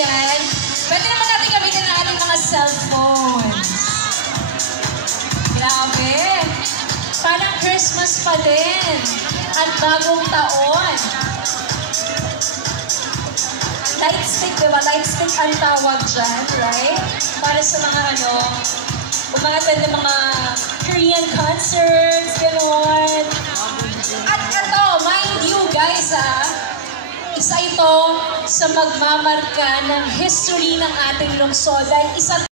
Ayan. Pwede naman natin gamitin ang ating mga cellphones. Grabe. Parang Christmas pa din. At bagong taon. Light stick, diba? Light stick ang tawag dyan, right? Para sa mga umattend ng mga Korean concerts, gano'n. At ito, mind you guys isa ito sa magmamarka ng history ng ating lungsod. Dahil isa